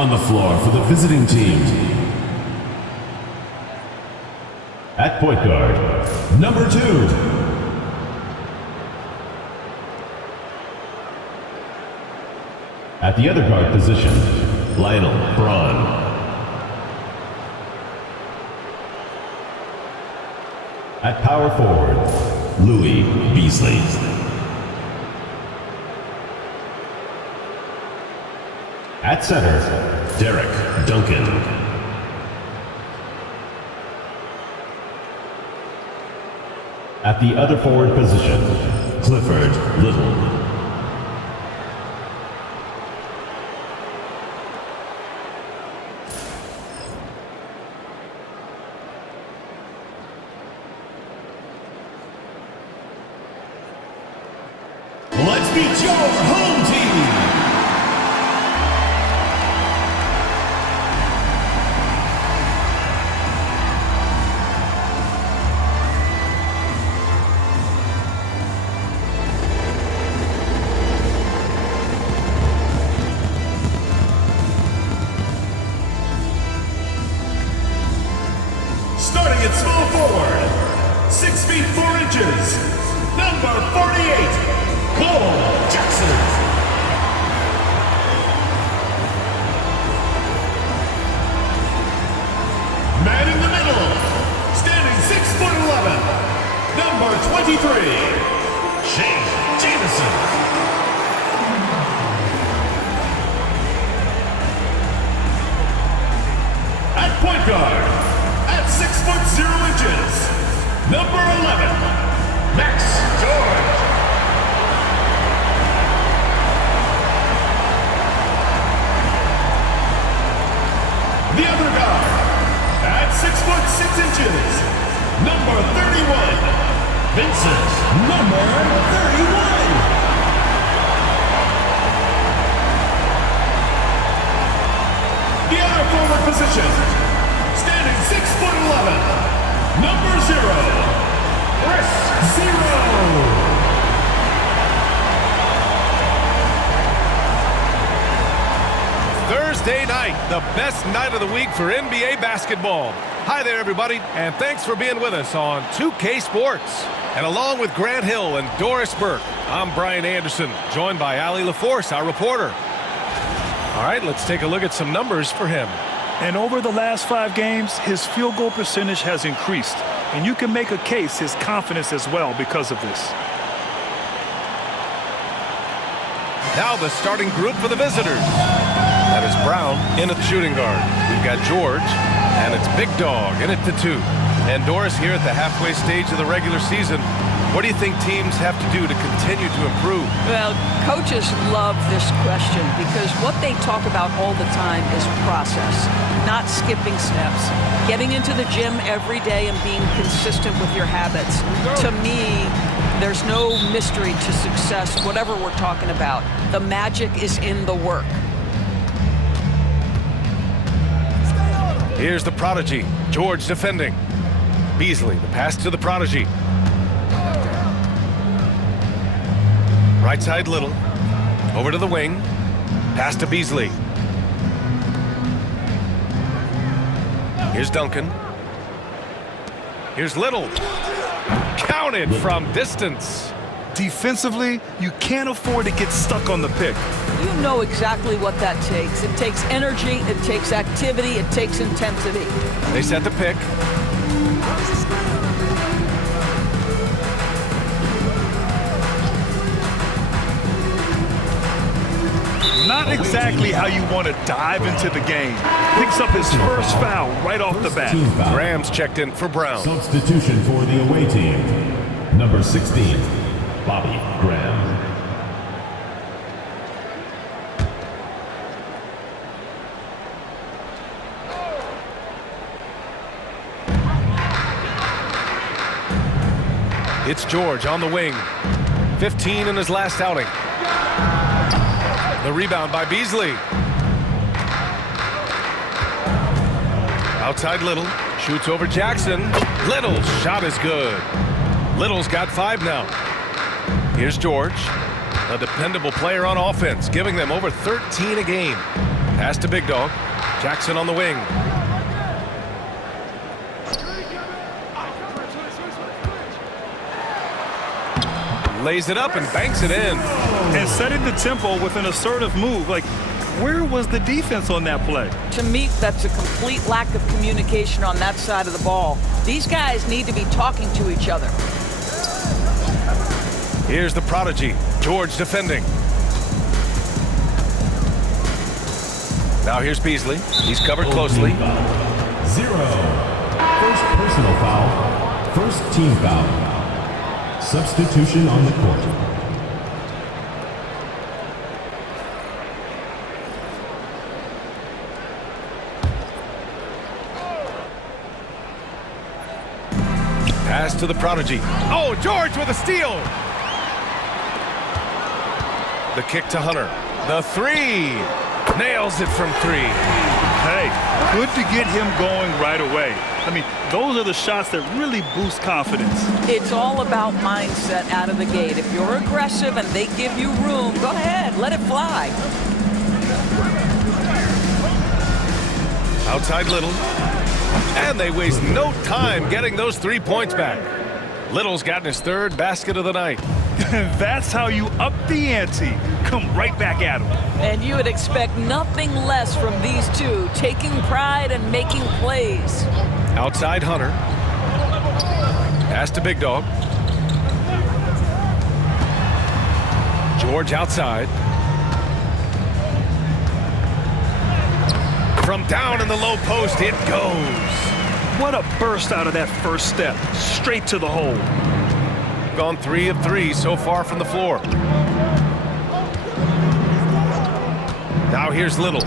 On the floor for the visiting team. At point guard, number 2. At the other guard position, Lionel Braun. At power forward, Louis Beasley. At center, Derek Duncan. At the other forward position, Clifford Little. Let's meet your home team! Starting at small forward, 6 feet 4 inches, number 48. Cole Jackson. Man in the middle, standing 6'11", number 23, Shane Jameson. At point guard, at 6'0", number 11, Max George. The other guard, at 6'6", number 31, Vincent, number 31. The other forward position, standing 6'11", number 0, Chris Zero. Thursday night, the best night of the week for NBA basketball. Hi there, everybody, and thanks for being with us on 2K Sports. And along with Grant Hill and Doris Burke, I'm Brian Anderson, joined by Allie LaForce, our reporter. All right, let's take a look at some numbers for him. And over the last 5 games, his field goal percentage has increased. And you can make a case his confidence as well because of this. Now the starting group for the visitors. That is Brown in at the shooting guard. We've got George, and it's Big Dog in at the 2. And Doris, here at the halfway stage of the regular season, what do you think teams have to do to continue to improve? Well, coaches love this question because what they talk about all the time is process, not skipping steps. Getting into the gym every day and being consistent with your habits. To me, there's no mystery to success, whatever we're talking about. The magic is in the work. Here's the prodigy, George defending. Beasley, the pass to the prodigy. Right side Little, over to the wing, pass to Beasley. Here's Duncan. Here's Little. Counted from distance. Defensively, you can't afford to get stuck on the pick. You know exactly what that takes. It takes energy, it takes activity, it takes intensity. They set the pick. Not exactly how you want to dive into the game. Picks up his first foul right off the bat. Graham's checked in for Brown. Substitution for the away team, number 16, Bobby Graham. It's George on the wing. 15 in his last outing. The rebound by Beasley. Outside Little. Shoots over Jackson. Little's shot is good. Little's got 5 now. Here's George. A dependable player on offense, giving them over 13 a game. Pass to Big Dog. Jackson on the wing. Lays it up and banks it in. And setting the tempo with an assertive move. Like, where was the defense on that play? To me, that's a complete lack of communication on that side of the ball. These guys need to be talking to each other. Here's the prodigy, George defending. Now here's Beasley. He's covered closely. 0. First personal foul. First team foul. Substitution on the court. Pass to the prodigy. Oh, George with a steal. The kick to Hunter. The three. Nails it from 3. Hey, good to get him going right away. I mean, those are the shots that really boost confidence. It's all about mindset out of the gate. If you're aggressive and they give you room, go ahead, let it fly. Outside Little. And they waste no time getting those 3 points back. Little's gotten his 3rd basket of the night. That's how you up the ante. Come right back at him. And you would expect nothing less from these two, taking pride and making plays. Outside Hunter. Pass to Big Dog. George outside. From down in the low post, it goes. What a burst out of that first step. Straight to the hole. Gone 3 of 3 so far from the floor. Now here's Little.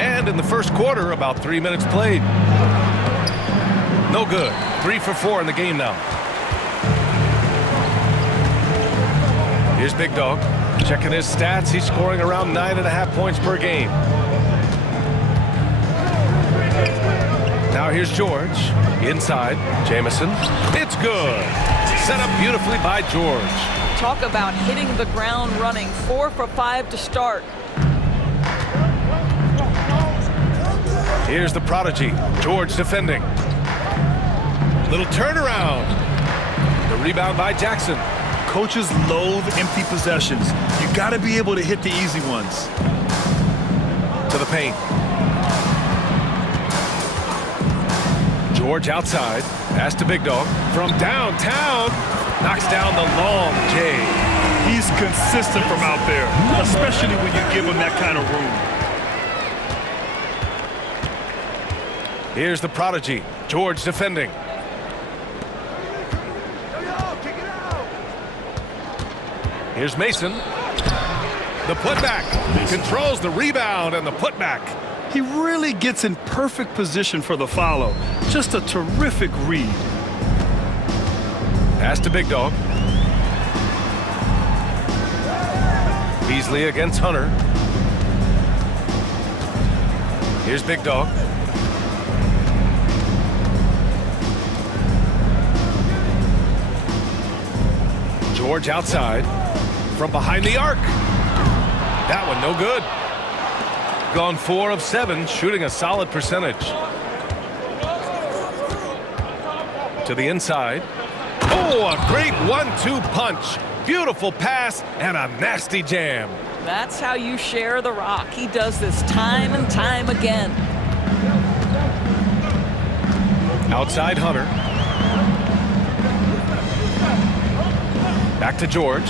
And in the first quarter, about 3 minutes played. No good. 3 for 4 in the game now. Here's Big Dog. Checking his stats, he's scoring around 9.5 points per game. Now here's George. Inside, Jamison. It's good. Set up beautifully by George. Talk about hitting the ground running. 4 for 5 to start. Here's the prodigy, George defending. Little turnaround. The rebound by Jackson. Coaches loathe empty possessions. You got to be able to hit the easy ones. To the paint. George outside. Pass to Big Dog. From downtown. Knocks down the long J. He's consistent from out there, especially when you give him that kind of room. Here's the prodigy, George defending. Here's Mason. The putback. Controls the rebound and the putback. He really gets in perfect position for the follow. Just a terrific read. Pass to Big Dog. Beasley against Hunter. Here's Big Dog. George outside. From behind the arc. That one no good. Gone 4 of 7, shooting a solid percentage. To the inside. Oh, a great 1-2 punch. Beautiful pass and a nasty jam. That's how you share the rock. He does this time and time again. Outside Hunter. Back to George.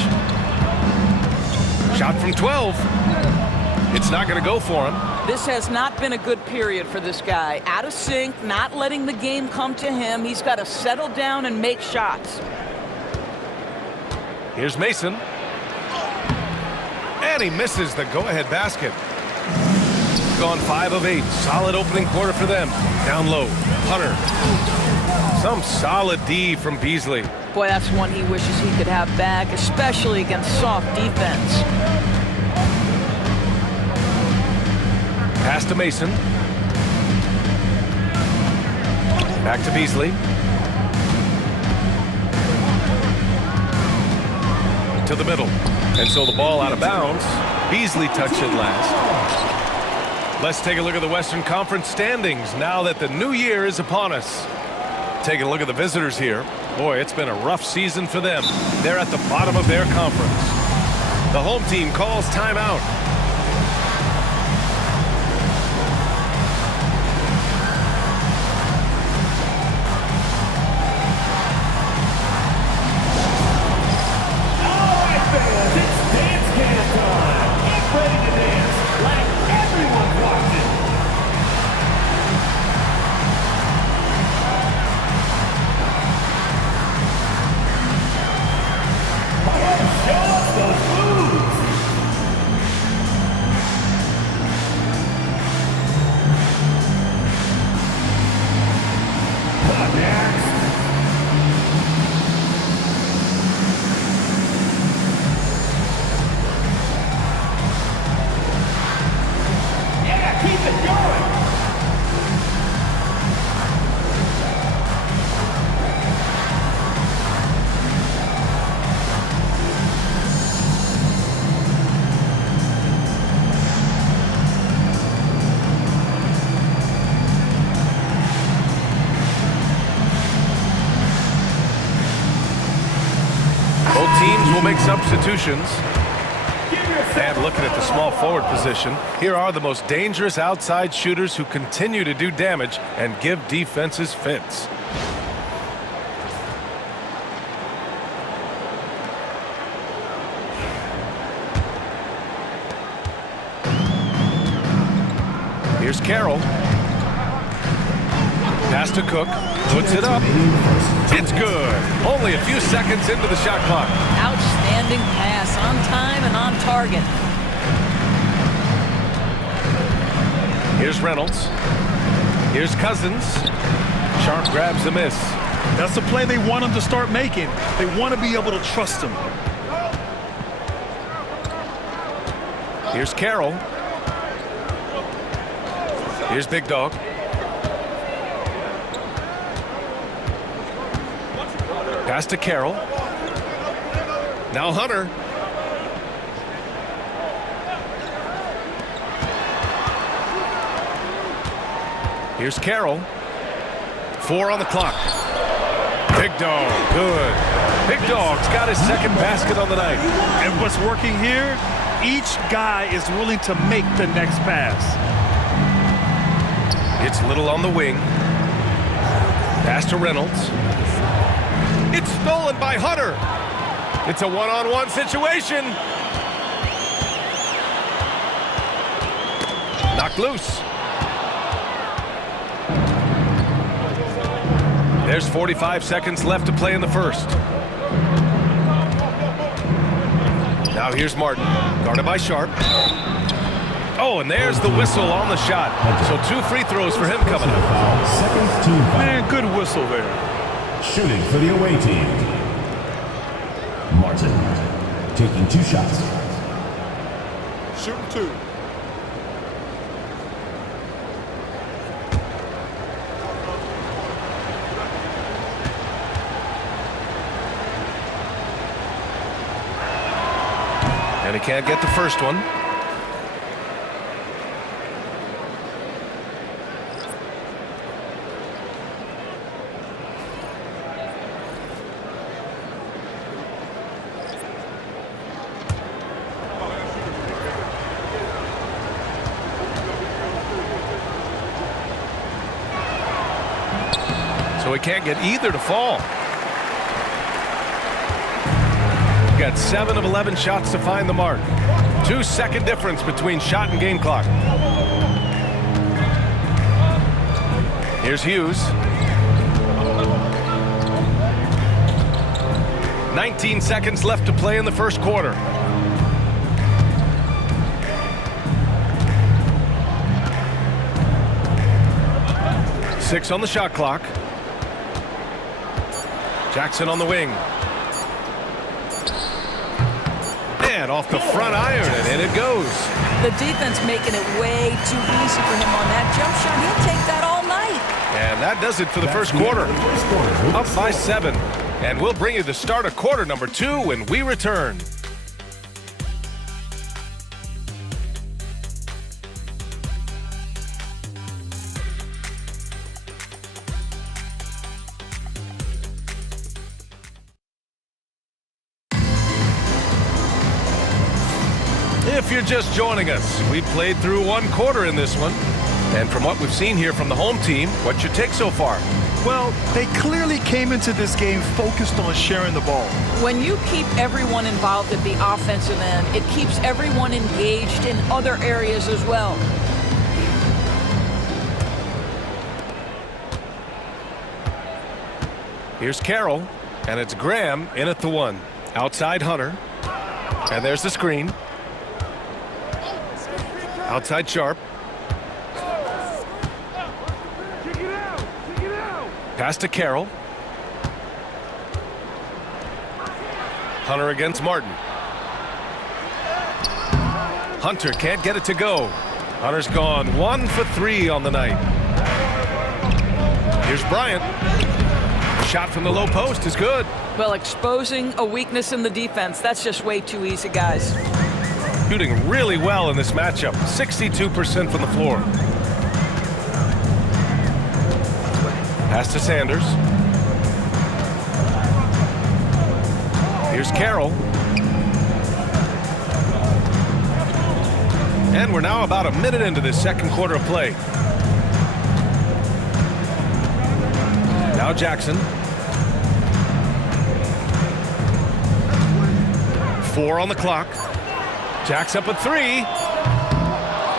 Shot from 12. It's not going to go for him. This has not been a good period for this guy. Out of sync, not letting the game come to him. He's got to settle down and make shots. Here's Mason. And he misses the go-ahead basket. Gone 5 of 8. Solid opening quarter for them. Down low. Hunter. Some solid D from Beasley. Boy, that's one he wishes he could have back, especially against soft defense. Pass to Mason. Back to Beasley. to the middle. And so the ball out of bounds. Beasley touched it last. Let's take a look at the Western Conference standings now that the new year is upon us. Taking a look at the visitors here. Boy, it's been a rough season for them. They're at the bottom of their conference. The home team calls timeout. Teams will make substitutions. And looking at the small forward position, here are the most dangerous outside shooters who continue to do damage and give defenses fits. Here's Carroll. Pass to Cook. Puts it up. It's good. Only a few seconds into the shot clock. Outstanding pass, on time and on target. Here's Reynolds. Here's Cousins. Sharp grabs the miss. That's the play they want him to start making. They want to be able to trust him. Here's Carroll. Here's Big Dog. Pass to Carroll. Now Hunter. Here's Carroll. 4 on the clock. Big Dog, good. Big Dog's got his second basket on the night. And what's working here, each guy is willing to make the next pass. It's Little on the wing. Pass to Reynolds. It's stolen by Hunter. It's a one-on-one situation. Knocked loose. There's 45 seconds left to play in the first. Now here's Martin, guarded by Sharp. Oh, and there's the whistle on the shot. So 2 free throws for him coming up. Second team foul. Man, good whistle there. Shooting for the away team. Martin taking 2 shots. Shooting 2. And he can't get the first one. So he can't get either to fall. Got 7 of 11 shots to find the mark. 2-second difference between shot and game clock. Here's Hughes. 19 seconds left to play in the first quarter. Six on the shot clock. Jackson on the wing. And off the front iron, and in it goes. The defense making it way too easy for him on that jump shot. He'll take that all night. And that does it for the first quarter. Up by 7. And we'll bring you the start of quarter number 2 when we return. If you're just joining us, we played through one quarter in this one. And from what we've seen here from the home team, what's your take so far? Well, they clearly came into this game focused on sharing the ball. When you keep everyone involved at the offensive end, it keeps everyone engaged in other areas as well. Here's Carroll, and it's Graham in at the 1. Outside Hunter, and there's the screen. Outside Sharp. Pass to Carroll. Hunter against Martin. Hunter can't get it to go. Hunter's gone 1 for 3 on the night. Here's Bryant. Shot from the low post is good. Well, exposing a weakness in the defense, that's just way too easy, guys. Shooting really well in this matchup. 62% from the floor. Pass to Sanders. Here's Carroll. And we're now about a minute into this second quarter of play. Now Jackson. 4 on the clock. Jack's up at 3.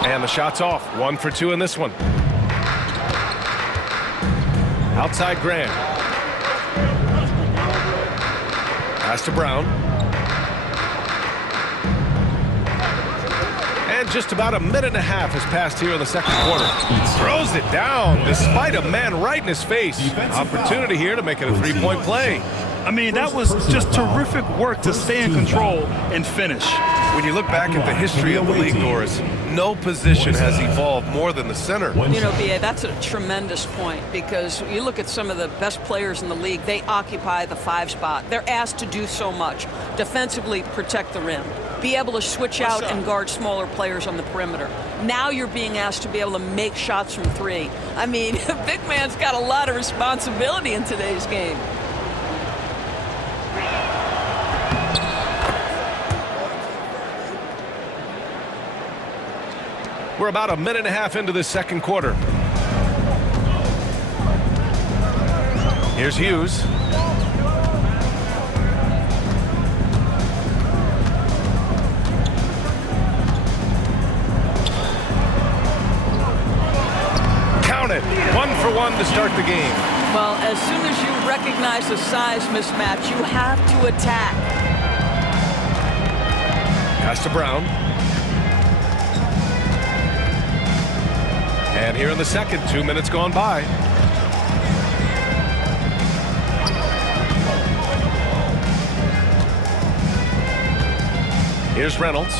And the shot's off. 1 for 2 in this one. Outside Graham. Pass to Brown. And just about a minute and a half has passed here in the second quarter. Throws it down despite a man right in his face. Opportunity here to make it a 3-point play. I mean, that was just terrific work to stay in control and finish. When you look back at the history of the league, Doris, no position has evolved more than the center. You know, B.A., that's a tremendous point because you look at some of the best players in the league, they occupy the 5 spot. They're asked to do so much. Defensively, protect the rim. Be able to switch out and guard smaller players on the perimeter. Now you're being asked to be able to make shots from 3. I mean, a big man's got a lot of responsibility in today's game. We're about a minute and a half into this second quarter. Here's Hughes. Count it. 1 for 1 to start the game. Well, as soon as you recognize the size mismatch, you have to attack. Pass to Brown. And here in the second, 2 minutes gone by. Here's Reynolds.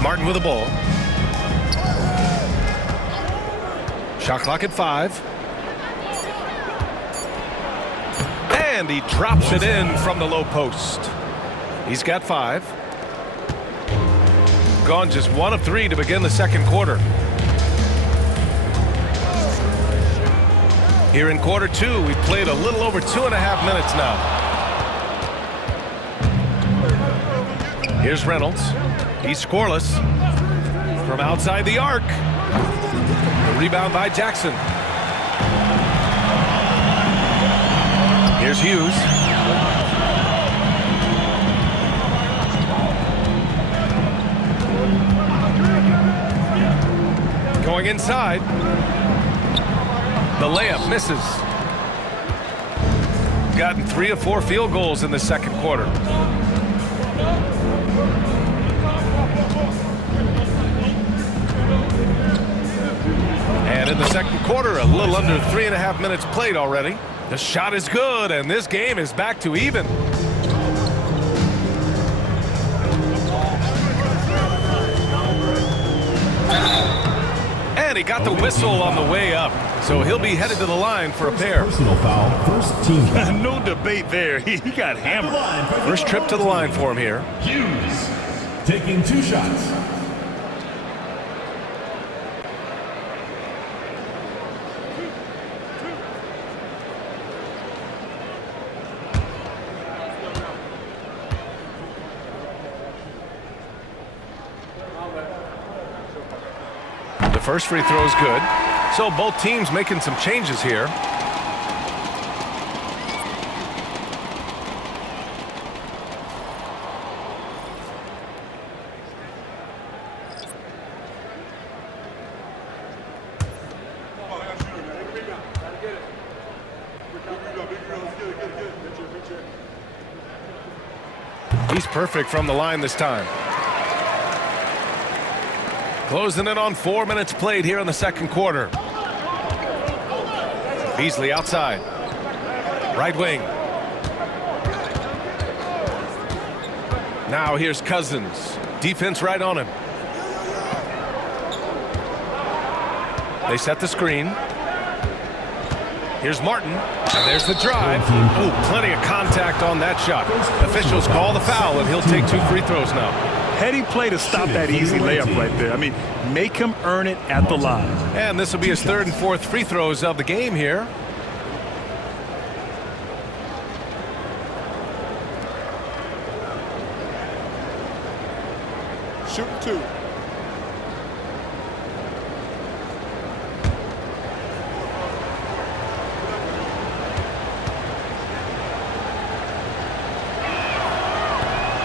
Martin with the ball. Shot clock at 5. And he drops it in from the low post. He's got 5. Gone just 1 of 3 to begin the second quarter. Here in quarter 2, we've played a little over 2.5 minutes now. Here's Reynolds. He's scoreless from outside the arc. The rebound by Jackson. Here's Hughes. Going inside. The layup misses. Gotten 3 of 4 field goals in the second quarter. And in the second quarter, a little under 3.5 minutes played already. The shot is good, and this game is back to even. And he got the whistle on the way up, so he'll be headed to the line for a pair. Personal foul, first team foul. No debate there. He got hammered. First trip to the line for him here. Hughes taking 2 shots. first free throw is good. So both teams making some changes here. He's perfect from the line this time. Closing in on 4 minutes played here in the second quarter. Beasley outside. Right wing. Now here's Cousins. Defense right on him. They set the screen. Here's Martin. And there's the drive. Ooh, plenty of contact on that shot. Officials call the foul, and he'll take 2 free throws now. Heady play to stop that easy layup right there. I mean, make him earn it at the line. And this will be his 3rd and 4th free throws of the game here. Shoot 2.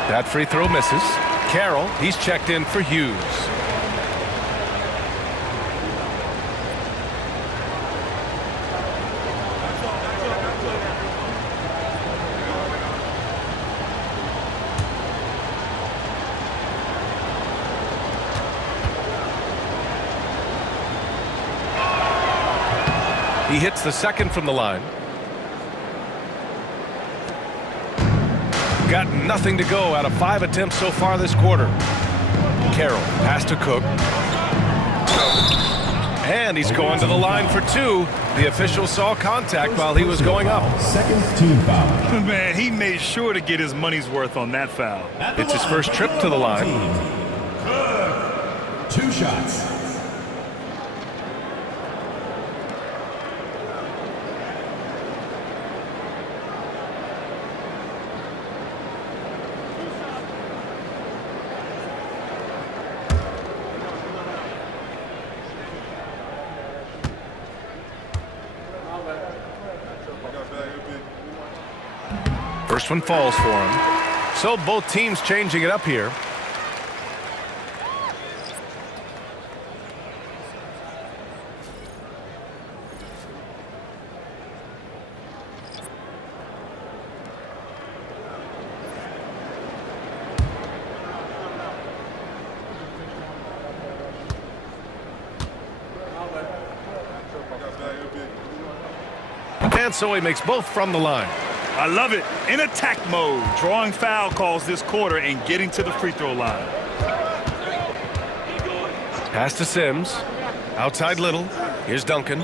That free throw misses. Carroll, he's checked in for Hughes. He hits the second from the line. Got nothing to go out of 5 attempts so far this quarter. Carroll, pass to Cook. And he's going to the line for 2. The official saw contact while he was going up. Second team foul. Man, he made sure to get his money's worth on that foul. It's his first trip to the line. Good. 2 shots. First one falls for him. So both teams changing it up here. And so he makes both from the line. I love it. In attack mode, drawing foul calls this quarter and getting to the free throw line. Pass to Sims. Outside Little. Here's Duncan.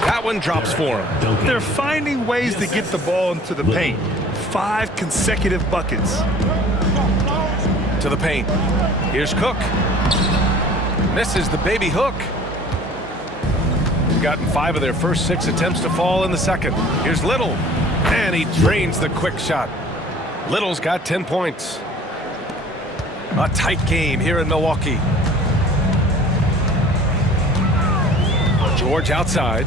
That one drops for him. They're finding ways to get the ball into the paint. 5 consecutive buckets. To the paint. Here's Cook. Misses the baby hook. Gotten 5 of their first 6 attempts to fall in the second. Here's Little, and he drains the quick shot. Little's got 10 points. A tight game here in Milwaukee. George outside.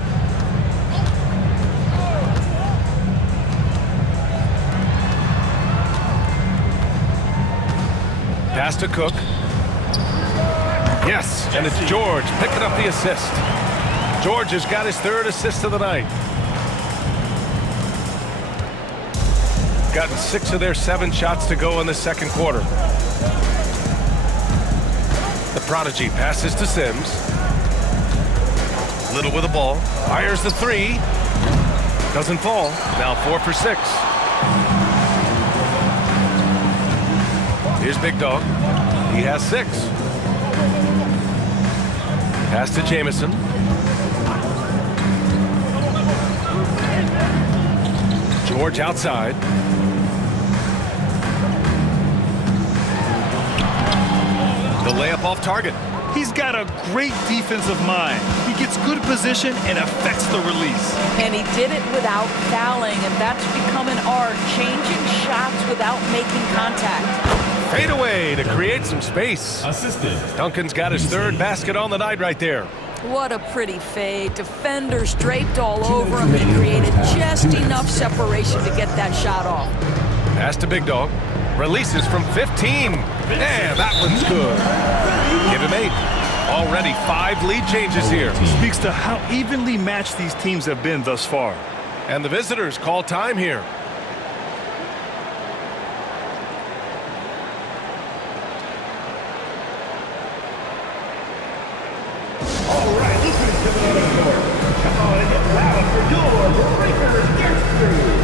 Pass to Cook. Yes, and it's George picking up the assist. George has got his 3rd assist of the night. Gotten 6 of their 7 shots to go in the second quarter. The prodigy passes to Sims. Little with the ball. Fires the 3. Doesn't fall. Now 4 for 6. Here's Big Dog. He has 6. Pass to Jamison. George outside. The layup off target. He's got a great defensive mind. He gets good position and affects the release. And he did it without fouling, and that's become an art, changing shots without making contact. Fade away to create some space. Assistant. Duncan's got his third basket on the night right there. What a pretty fade. Defenders draped all over him and created just enough separation to get that shot off. Pass to Big Dog. Releases from 15. And that one's good. Give him 8. Already 5 lead changes here. Speaks to how evenly matched these teams have been thus far. And the visitors call time here. All right, listen to the Eleanor. Come on and get loud for your Breakers Dance Crew.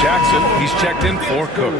Jackson, he's checked in for Cook.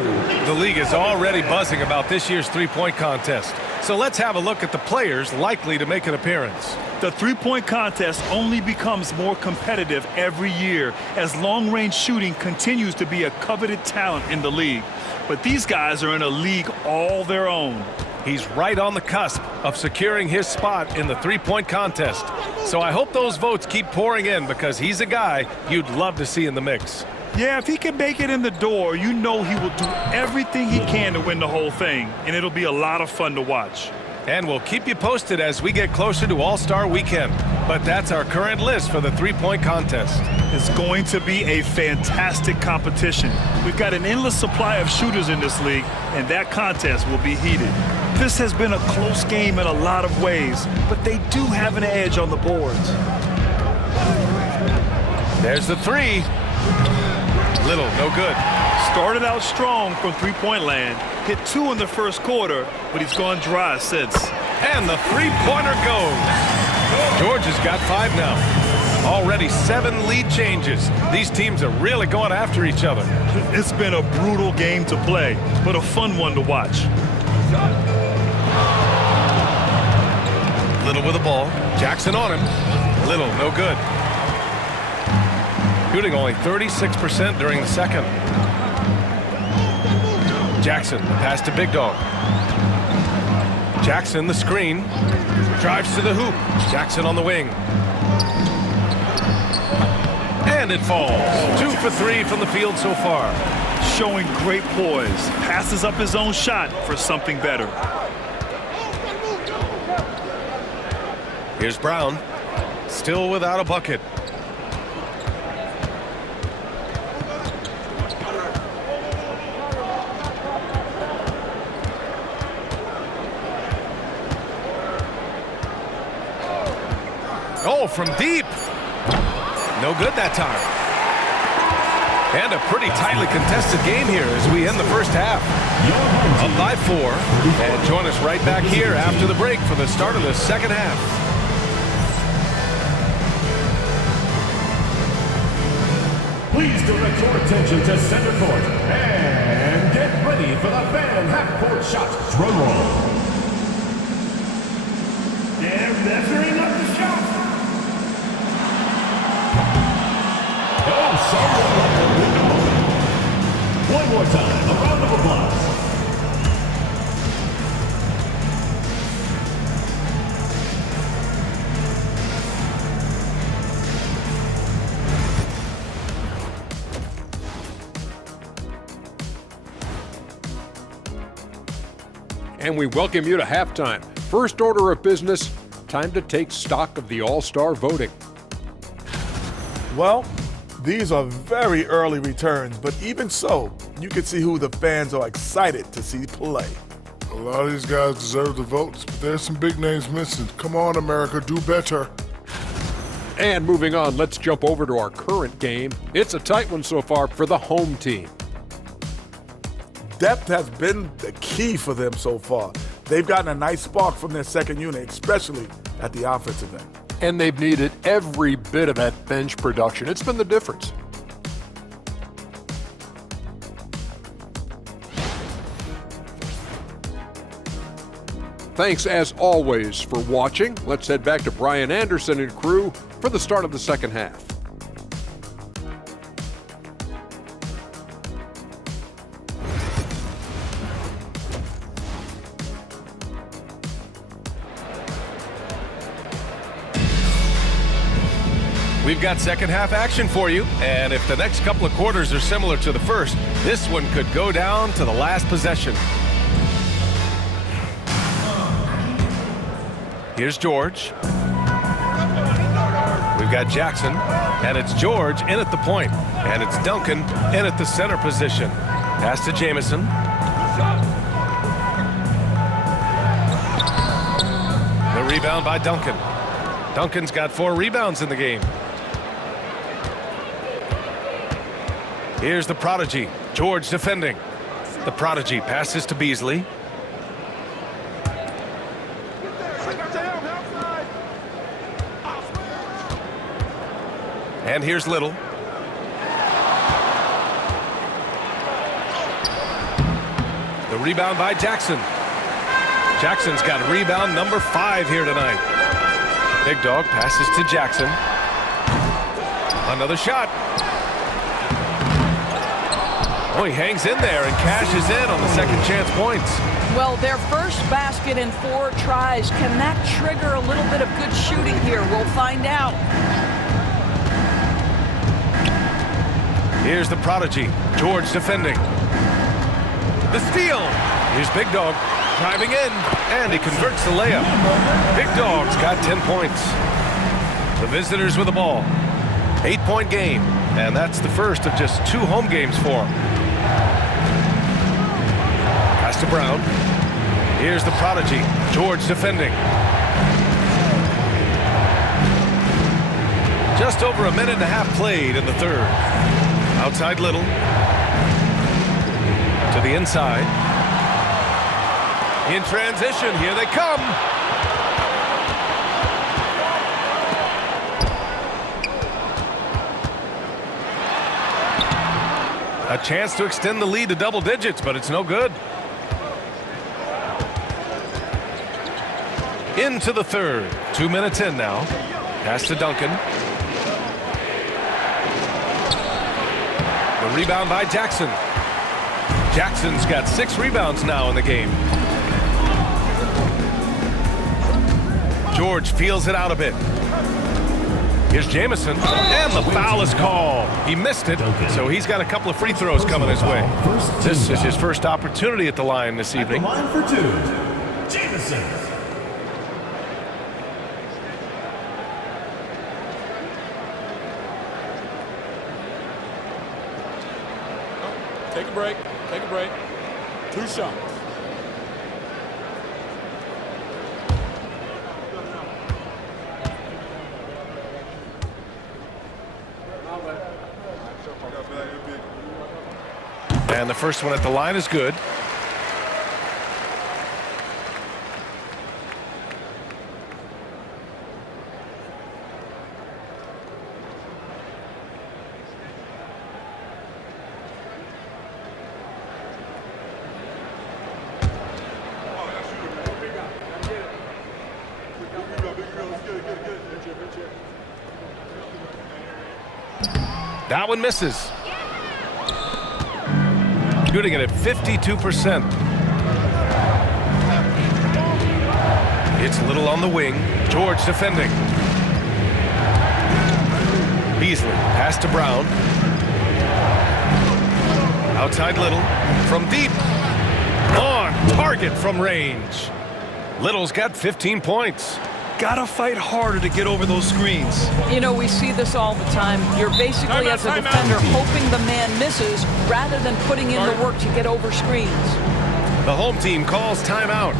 The league is already buzzing about this year's three-point contest. So let's have a look at the players likely to make an appearance. The three-point contest only becomes more competitive every year as long-range shooting continues to be a coveted talent in the league. But these guys are in a league all their own. He's right on the cusp of securing his spot in the three-point contest. So I hope those votes keep pouring in because he's a guy you'd love to see in the mix. Yeah, if he can make it in the door, you know he will do everything he can to win the whole thing, and it'll be a lot of fun to watch. And we'll keep you posted as we get closer to All-Star Weekend. But that's our current list for the three-point contest. It's going to be a fantastic competition. We've got an endless supply of shooters in this league, and that contest will be heated. This has been a close game in a lot of ways, but they do have an edge on the boards. There's the three. Little, no good. Started out strong from three-point land, hit 2 in the first quarter, but he's gone dry since. And the three-pointer goes. George has got 5 now. Already 7 lead changes. These teams are really going after each other. It's been a brutal game to play, but a fun one to watch. Little with the ball. Jackson on him. Little, no good. Shooting only 36% during the second. Jackson, pass to Big Dog. Jackson, the screen. Drives to the hoop. Jackson on the wing. And it falls. 2 for 3 from the field so far. Showing great poise. Passes up his own shot for something better. Here's Brown. Still without a bucket. Oh, from deep. No good that time. And a pretty tightly contested game here as we end the first half. Up by 4. And join us right back here after the break for the start of the second half. Please direct your attention to center court and get ready for the fan half-court shot. Drum roll. And measuring up the shot. One more time, a round of applause. And we welcome you to halftime. First order of business, time to take stock of the All-Star voting. Well, these are very early returns, but even so, you can see who the fans are excited to see play. A lot of these guys deserve the votes, but there's some big names missing. Come on, America, do better. And moving on, let's jump over to our current game. It's a tight one so far for the home team. Depth has been the key for them so far. They've gotten a nice spark from their second unit, especially at the offensive end. And they've needed every bit of that bench production. It's been the difference. Thanks, as always, for watching. Let's head back to Brian Anderson and crew for the start of the second half. We've got second half action for you, and if the next couple of quarters are similar to the first, this one could go down to the last possession. Here's George. We've got Jackson, and it's George in at the point, and it's Duncan in at the center position. Pass to Jamison. The rebound by Duncan. Duncan's got 4 rebounds in the game. Here's the prodigy, George defending. The prodigy passes to Beasley. And here's Little. The rebound by Jackson. Jackson's got rebound number 5 here tonight. Big Dog passes to Jackson. Another shot. Oh, he hangs in there and cashes in on the second chance points. Well, their first basket in 4 tries. Can that trigger a little bit of good shooting here? We'll find out. Here's the prodigy, George defending. The steal. Here's Big Dog driving in, and he converts the layup. Big Dog's got 10 points. The visitors with the ball. 8-point game, and that's the first of just 2 home games for him. Pass to Brown. Here's the prodigy, George defending. Just over a minute and a half played in the third. Outside Little. To the inside. In transition, here they come. A chance to extend the lead to double digits, but it's no good. Into the third. 2 minutes in now. Pass to Duncan. The rebound by Jackson. Jackson's got 6 rebounds now in the game. George feels it out a bit. Here's Jamison, and the foul is called. He missed it, so he's got a couple of free throws coming his way. This is his first opportunity at the line this evening. Line for 2, Jamison. Take a break. Take a break. 2 shots. And the first one at the line is good. That one misses. Shooting it at 52%. It's Little on the wing. George defending. Beasley, pass to Brown. Outside Little. From deep. On target from range. Little's got 15 points. Gotta fight harder to get over those screens. You know, we see this all the time. You're basically, as a defender, hoping the man misses rather than putting in the work to get over screens. The home team calls timeout.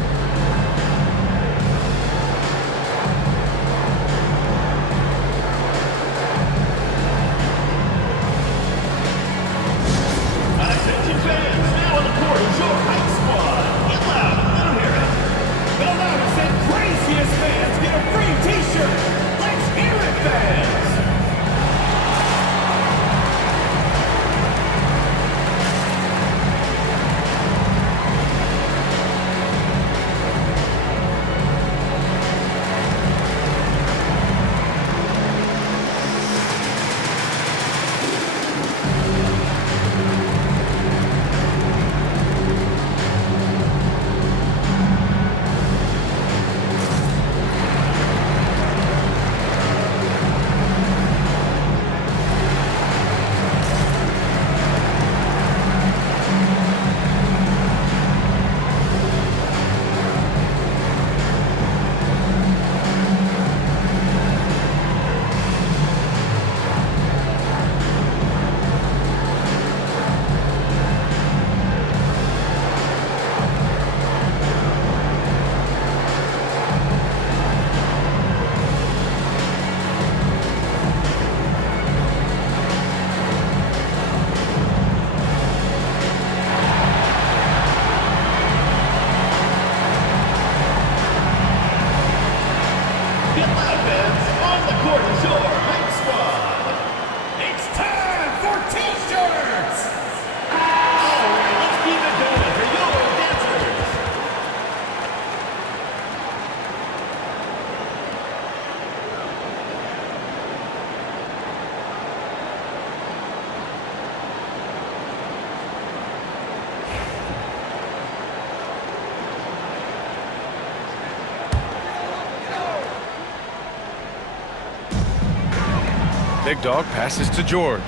Big Dog passes to George.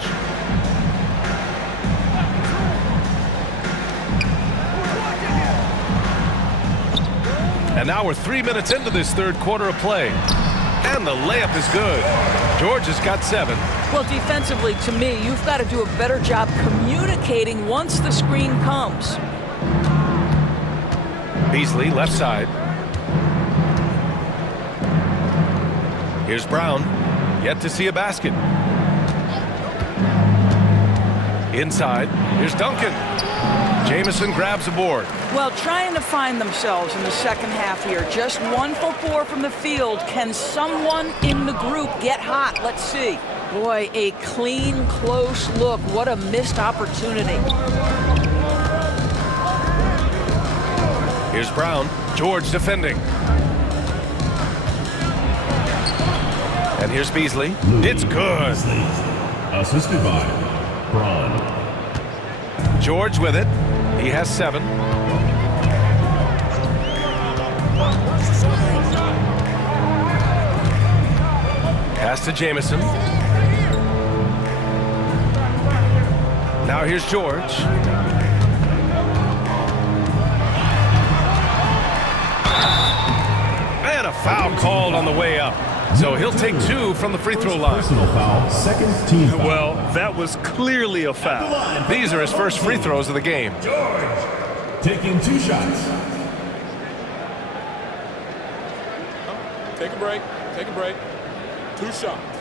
And now we're 3 minutes into this third quarter of play. And the layup is good. George has got 7. Well, defensively, to me, you've got to do a better job communicating once the screen comes. Beasley, left side. Here's Brown. Yet to see a basket. Inside. Here's Duncan. Jamison grabs a board. Well, trying to find themselves in the second half here. Just 1 for 4 from the field. Can someone in the group get hot? Let's see. Boy, a clean, close look. What a missed opportunity. Here's Brown. George defending. And here's Beasley. It's good. Assisted by Braun. George with it. He has 7. Pass to Jamison. Now here's George. And a foul called on the way up. So he'll take 2 from the free throw line. Personal foul, second team foul. Well, that was clearly a foul. These are his first free throws of the game. George taking 2 shots. Take a break. Take a break. 2 shots.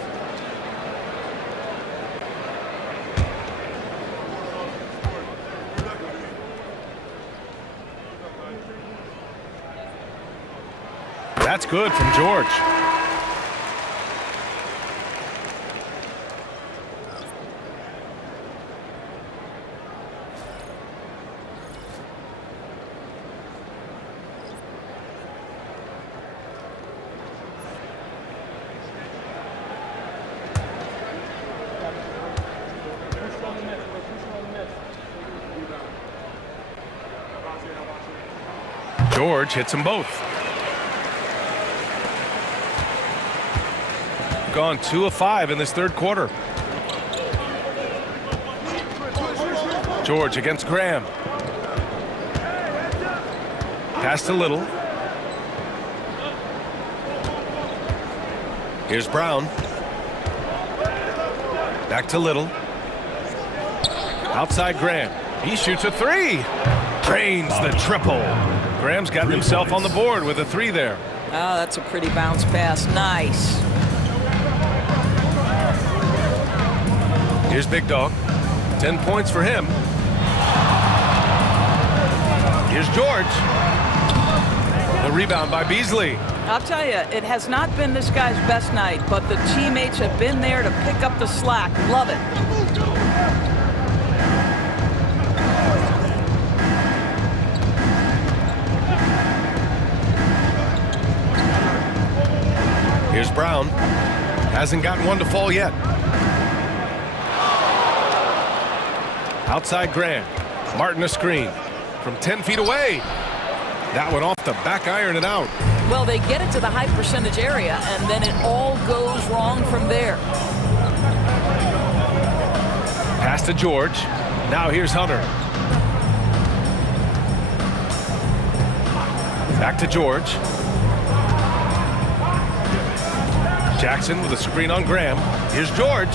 That's good from George. George hits them both. Gone 2 of 5 in this third quarter. George against Graham. Pass to Little. Here's Brown. Back to Little. Outside Graham. He shoots a 3. Drains the triple. Graham's gotten himself on the board with a 3 there. Oh, that's a pretty bounce pass. Nice. Here's Big Dog. 10 points for him. Here's George. The rebound by Beasley. I'll tell you, it has not been this guy's best night, but the teammates have been there to pick up the slack. Love it. Here's Brown. Hasn't gotten one to fall yet. Outside Graham. Martin a screen. From 10 feet away. That one off the back iron and out. Well, they get it to the high percentage area, and then it all goes wrong from there. Pass to George. Now here's Hunter. Back to George. Jackson with a screen on Graham. Here's George.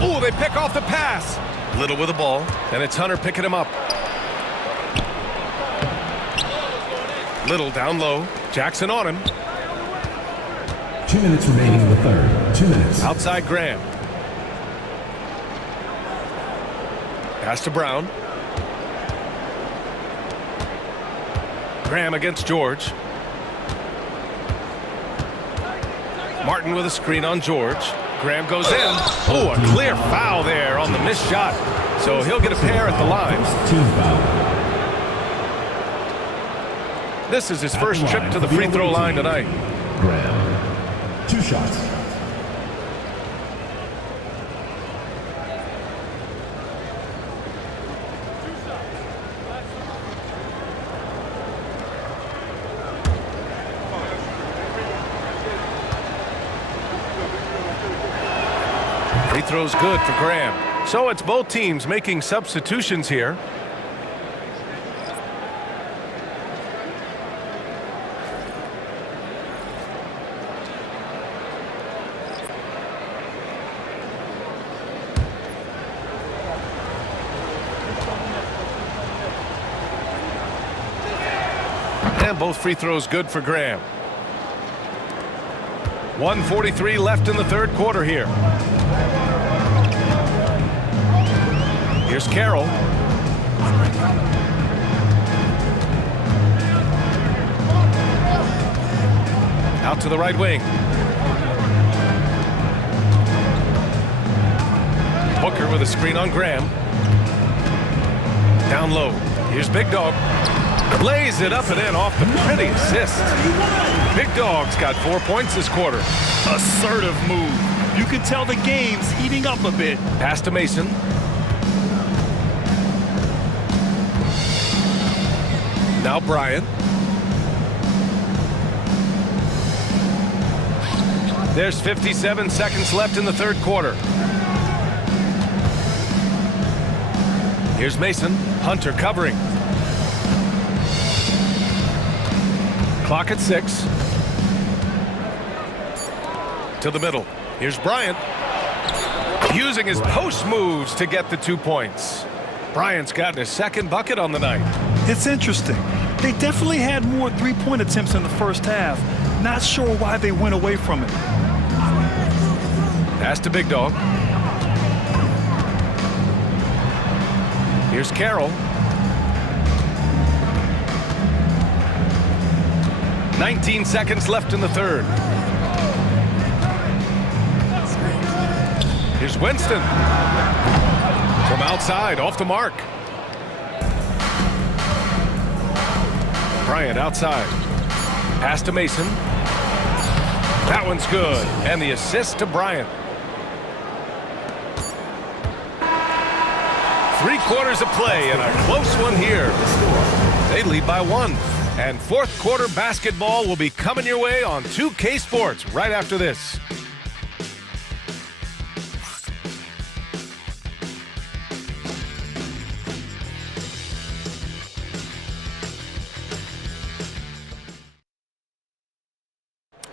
Oh, they pick off the pass. Little with the ball, and it's Hunter picking him up. Little down low. Jackson on him. 2 minutes remaining in the third. 2 minutes. Outside Graham. Pass to Brown. Graham against George. Martin with a screen on George. Graham goes in. Oh, a clear foul there on the missed shot. So he'll get a pair at the line. Team foul. This is his first trip to the free throw line tonight. Graham. 2 shots. Free throw's good for Graham. So it's both teams making substitutions here. And both free throws good for Graham. 1:43 left in the third quarter here. Here's Carroll. Out to the right wing. Booker with a screen on Graham. Down low. Here's Big Dog. Lays it up and in off the pretty assist. Big Dog's got 4 points this quarter. Assertive move. You can tell the game's heating up a bit. Pass to Mason. Now Bryant. There's 57 seconds left in the third quarter. Here's Mason. Hunter covering. Clock at 6. To the middle. Here's Bryant. Using his post moves to get the 2 points. Bryant's gotten his second bucket on the night. It's interesting. They definitely had more three-point attempts in the first half. Not sure why they went away from it. Pass to Big Dog. Here's Carroll. 19 seconds left in the third. Here's Winston. From outside, off the mark. Bryant outside. Pass to Mason. That one's good. And the assist to Bryant. 3 quarters of play and a close one here. They lead by 1. And fourth quarter basketball will be coming your way on 2K Sports right after this.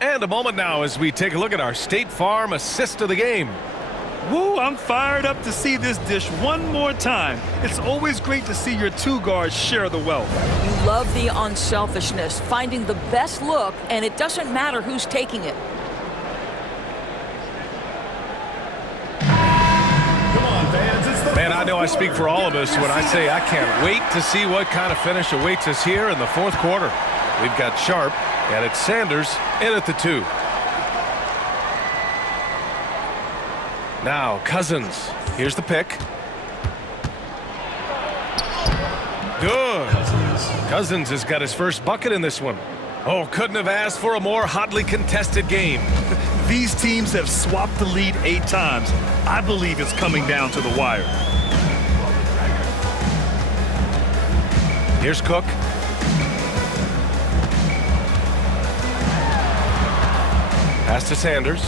And a moment now as we take a look at our State Farm assist of the game. Woo, I'm fired up to see this dish one more time. It's always great to see your two guards share the wealth. You love the unselfishness, finding the best look, and it doesn't matter who's taking it. Come on, fans. It's the Man, I know I speak for all of us when I say I can't wait to see what kind of finish awaits us here in the fourth quarter. We've got Sharp, and it's Sanders in at the 2. Now, Cousins. Here's the pick. Good. Cousins has got his first bucket in this one. Oh, couldn't have asked for a more hotly contested game. These teams have swapped the lead 8 times. I believe it's coming down to the wire. Here's Cook. Pass to Sanders.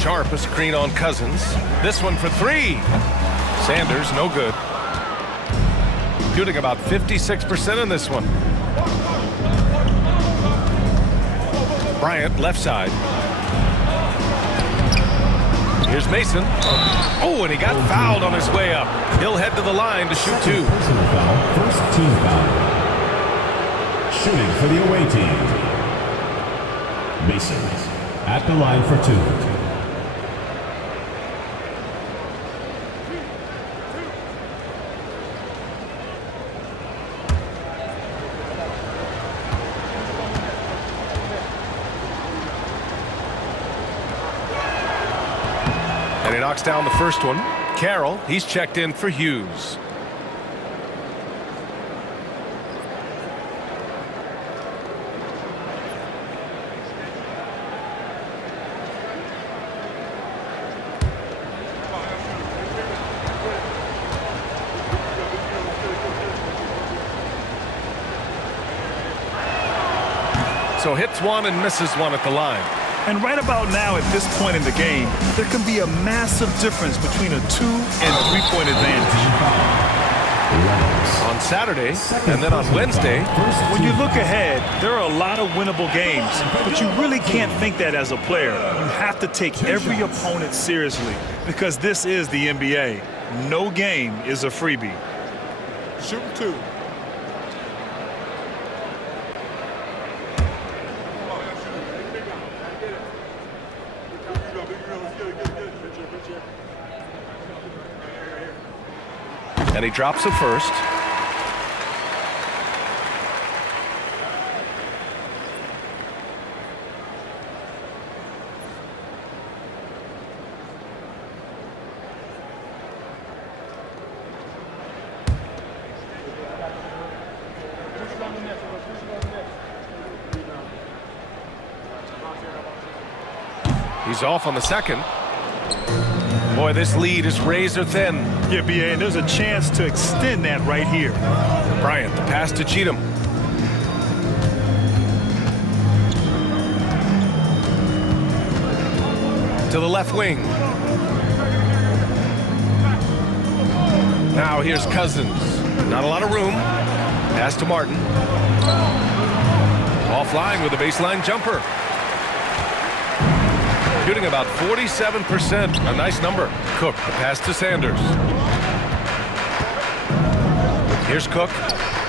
Sharp, a screen on Cousins. This one for 3. Sanders, no good. Shooting about 56% in this one. Bryant, left side. Here's Mason. Oh, and he got fouled on his way up. He'll head to the line to shoot 2. personal foul, first team foul. Shooting for the away team. Mason at the line for 2. And he knocks down the first one. Carroll, he's checked in for Hughes. So hits one and misses one at the line. And right about now, at this point in the game, there can be a massive difference between a 2- and 3-point advantage. On Saturday, and then on Wednesday. When you look ahead, there are a lot of winnable games, but you really can't think that as a player. You have to take every opponent seriously because this is the NBA. No game is a freebie. Shooting 2. And he drops it first. He's off on the second. Boy, this lead is razor thin. Yeah, B.A., and there's a chance to extend that right here. Bryant, the pass to Cheatham. To the left wing. Now here's Cousins. Not a lot of room. Pass to Martin. Offline with a baseline jumper. Shooting about 47%. A nice number. Cook, the pass to Sanders. Here's Cook.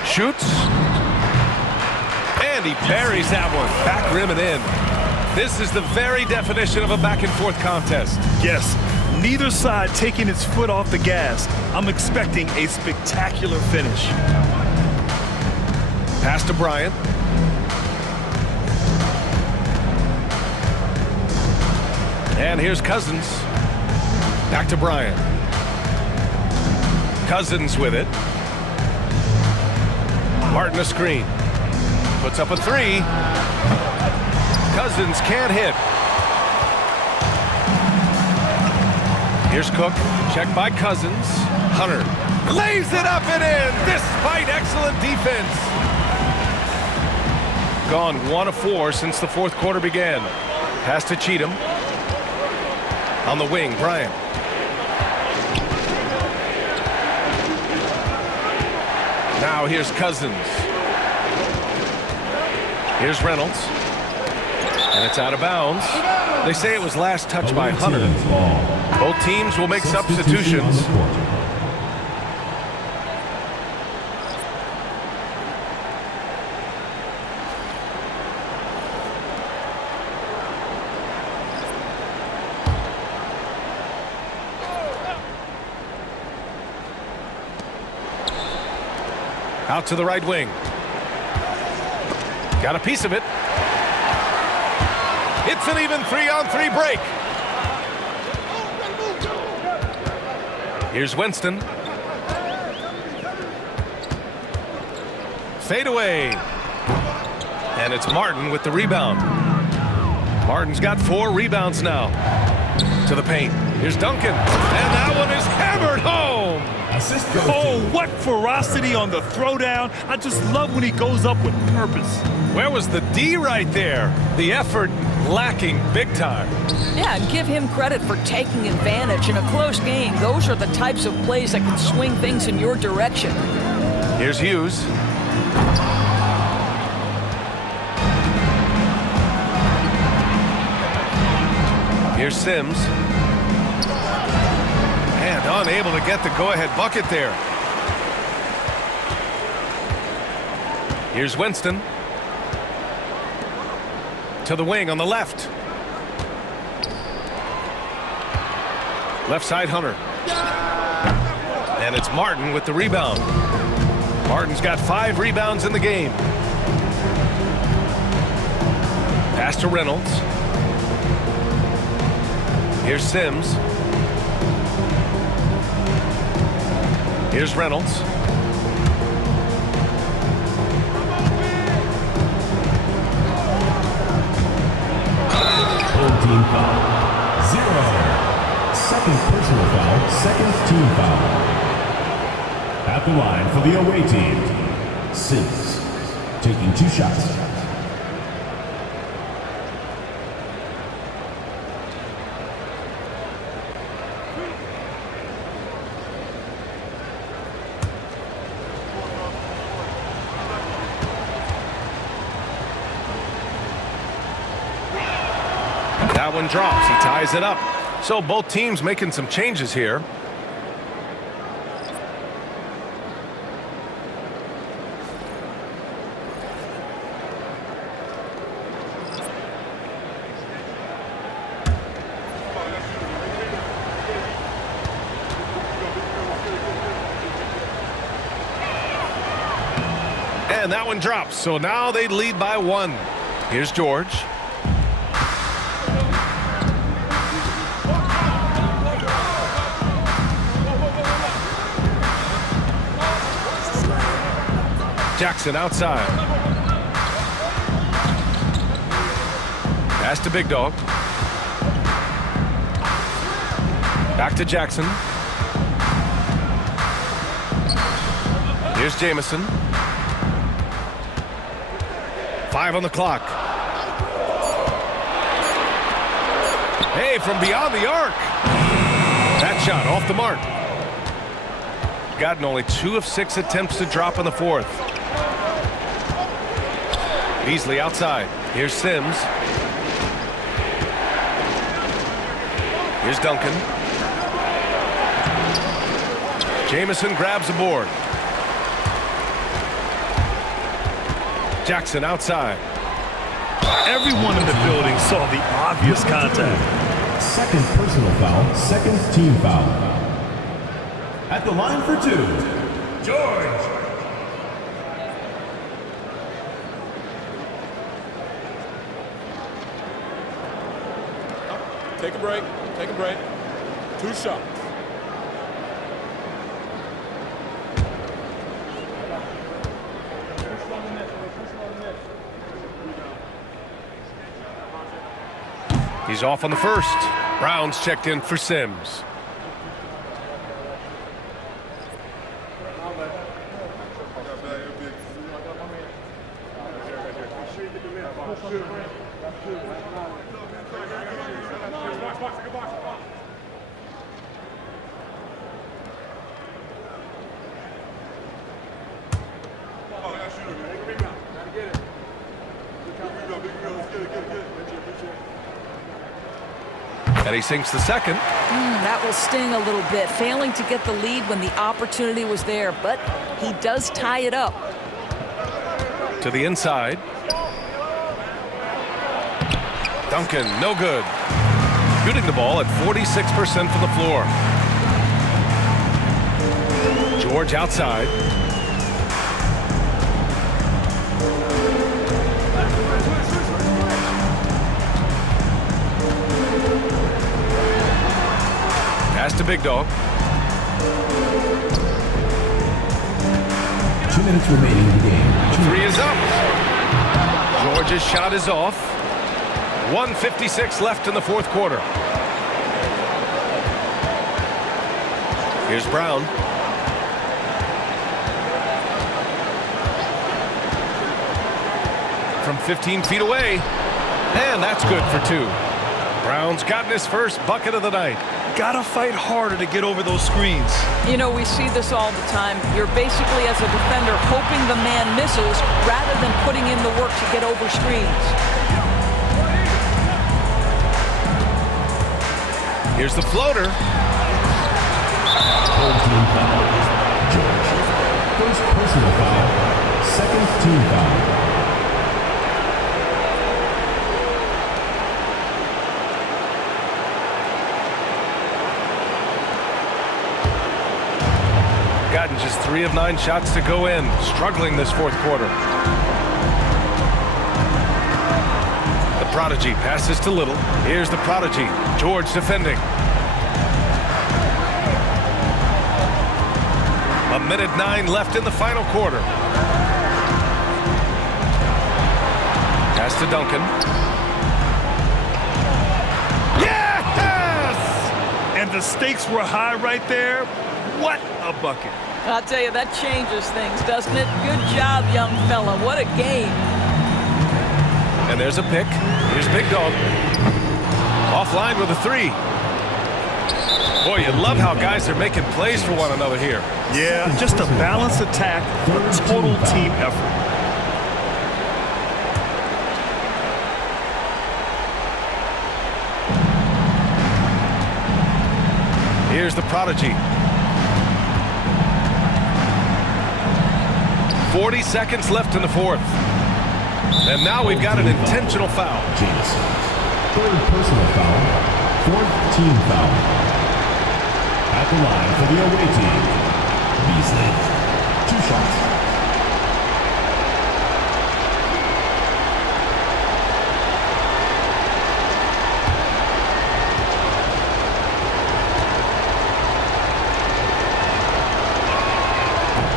Shoots. And he buries that one. Back rim and in. This is the very definition of a back-and-forth contest. Yes, neither side taking its foot off the gas. I'm expecting a spectacular finish. Pass to Bryant. And here's Cousins. Back to Bryant. Cousins with it. Martin a screen. Puts up a 3. Cousins can't hit. Here's Cook. Check by Cousins. Hunter lays it up and in despite excellent defense. Gone 1 of 4 since the fourth quarter began. Pass to Cheatham. On the wing, Bryant. Now here's Cousins. Here's Reynolds. And it's out of bounds. They say it was last touched by Hunter. Both teams will make substitutions. Out to the right wing. Got a piece of it. It's an even 3-on-3 break. Here's Winston. Fade away. And it's Martin with the rebound. Martin's got 4 rebounds now. To the paint. Here's Duncan. And that one is hammered home. Oh, what ferocity on the throwdown. I just love when he goes up with purpose. Where was the D right there? The effort lacking big time. Yeah, and give him credit for taking advantage in a close game. Those are the types of plays that can swing things in your direction. Here's Hughes. Here's Sims. And unable to get the go-ahead bucket there. Here's Winston. To the wing on the left. Left side Hunter. And it's Martin with the rebound. Martin's got 5 rebounds in the game. Pass to Reynolds. Here's Sims. Here's Reynolds. Full team foul. 0. Second personal foul, second team foul. At the line for the away team, Sims taking 2 shots. That one drops. He ties it up. So both teams making some changes here. And that one drops. So now they lead by 1. Here's George. Jackson outside. Pass to Big Dog. Back to Jackson. Here's Jamison. 5 on the clock. Hey, from beyond the arc. That shot off the mark. Gotten only 2 of 6 attempts to drop in the 4th. Beasley outside. Here's Sims. Here's Duncan. Jamison grabs the board. Jackson outside. Everyone in the building saw the obvious contact. Second personal foul, second team foul. At the line for 2, George. Take a break. Take a break. 2 shots. He's off on the first. Brown's checked in for Sims. And he sinks the second. That will sting a little bit, failing to get the lead when the opportunity was there, but he does tie it up. To the inside. Duncan, no good. Shooting the ball at 46% from the floor. George outside. Pass to Big Dog. 2 minutes remaining in the game. The 3 is up. George's shot is off. 1:56 left in the 4th quarter. Here's Brown. From 15 feet away. And that's good for 2. Brown's gotten his first bucket of the night. Gotta fight harder to get over those screens. You know, we see this all the time. You're basically, as a defender, hoping the man misses rather than putting in the work to get over screens. Here's the floater. Third team foul. George. First personal foul, second team foul. Gotten just 3 of 9 shots to go in. Struggling this 4th quarter. The Prodigy passes to Little. Here's the Prodigy. George defending. 1:09 left in the final quarter. Pass to Duncan. Yes! And the stakes were high right there. What a bucket. I'll tell you, that changes things, doesn't it? Good job, young fella. What a game. And there's a pick. Here's Big Dog. Offline with a 3. Boy, you love how guys are making plays for one another here. Yeah, just a balanced attack, a total team effort. Here's the prodigy. 40 seconds left in the fourth. And now we've got an intentional foul. Jameson. Third personal foul. Fourth team foul. At the line for the away team, Beasley. 2 shots.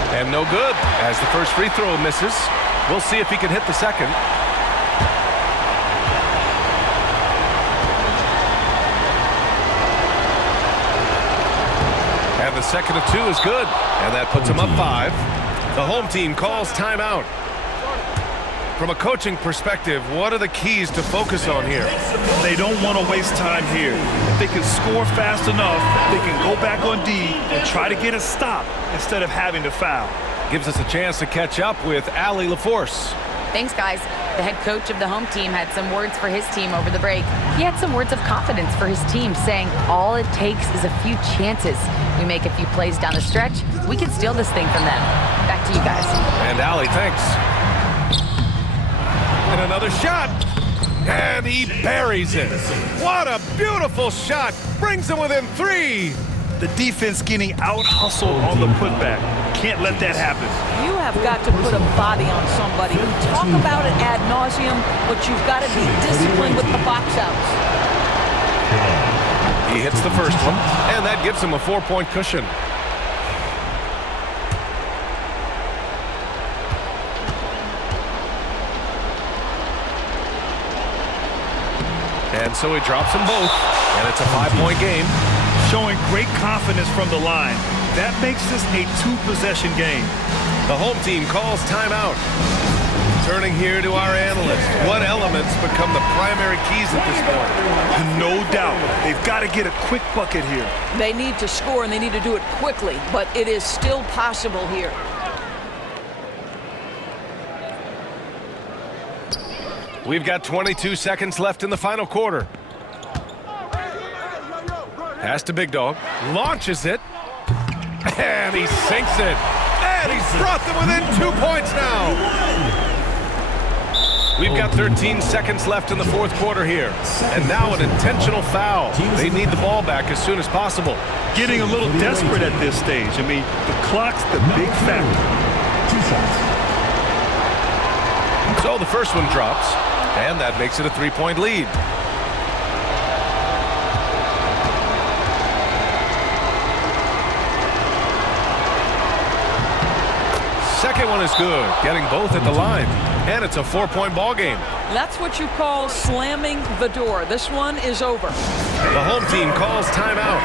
And no good, as the first free throw misses. We'll see if he can hit the second. And the second of 2 is good, and that puts him up 5. The home team calls timeout. From a coaching perspective, what are the keys to focus on here? They don't want to waste time here. If they can score fast enough, they can go back on D and try to get a stop instead of having to foul. Gives us a chance to catch up with Allie LaForce. Thanks, guys. The head coach of the home team had some words for his team over the break. He had some words of confidence for his team, saying all it takes is a few chances. We make a few plays down the stretch, we can steal this thing from them. Back to you guys. And Allie, thanks. And another shot. And he buries it. What a beautiful shot. Brings him within 3. The defense getting out-hustled on the putback. Can't let that happen. You have got to put a body on somebody. We talk about it ad nauseum, but you've got to be disciplined with the box outs. He hits the first one, and that gives him a 4-point cushion. And so he drops them both, and it's a 5-point game. Showing great confidence from the line. That makes this a 2-possession game. The home team calls timeout. Turning here to our analyst. What elements become the primary keys at this point? No doubt. They've got to get a quick bucket here. They need to score, and they need to do it quickly, but it is still possible here. We've got 22 seconds left in the final quarter. Pass to Big Dog. Launches it. And he sinks it. And he's brought them within 2 points now. We've got 13 seconds left in the fourth quarter here. And now an intentional foul. They need the ball back as soon as possible. Getting a little desperate at this stage. I mean, the clock's the big factor. 2 shots. So the first one drops. And that makes it a 3-point lead. Second one is good, getting both at the line. And it's a 4-point ball game. That's what you call slamming the door. This one is over. The home team calls timeout.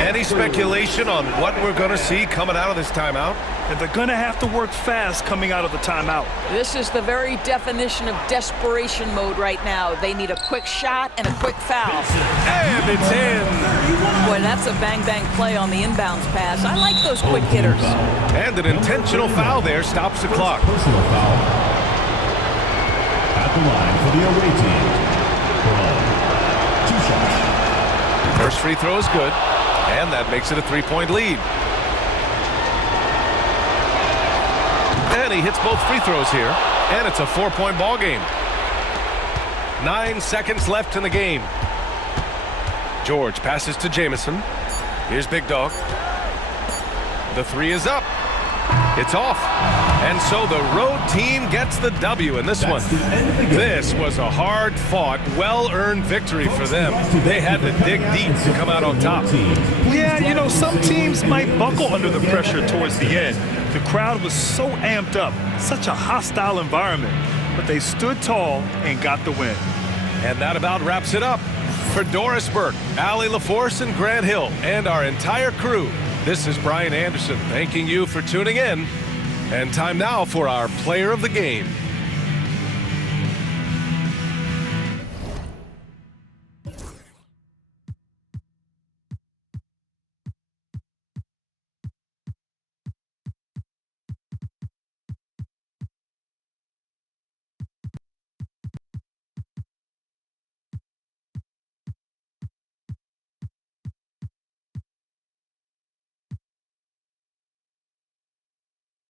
Any speculation on what we're going to see coming out of this timeout? And they're going to have to work fast coming out of the timeout. This is the very definition of desperation mode right now. They need a quick shot and a quick foul. And it's in. Boy, that's a bang-bang play on the inbounds pass. I like those quick hitters. And an intentional foul there stops the clock. Personal foul. At the line for the away team, 2 shots. First free throw is good. And that makes it a 3-point lead. And he hits both free throws here. And it's a 4-point ball game. 9 seconds left in the game. George passes to Jamison. Here's Big Dog. The 3 is up. It's off. And so the road team gets the W in this one. This was a hard-fought, well-earned victory for them. They had to dig deep to come out on top. Yeah, you know, some teams might buckle under the pressure towards the end. The crowd was so amped up, such a hostile environment. But they stood tall and got the win. And that about wraps it up. For Doris Burke, Allie LaForce, and Grant Hill, and our entire crew, this is Brian Anderson thanking you for tuning in. And time now for our player of the game.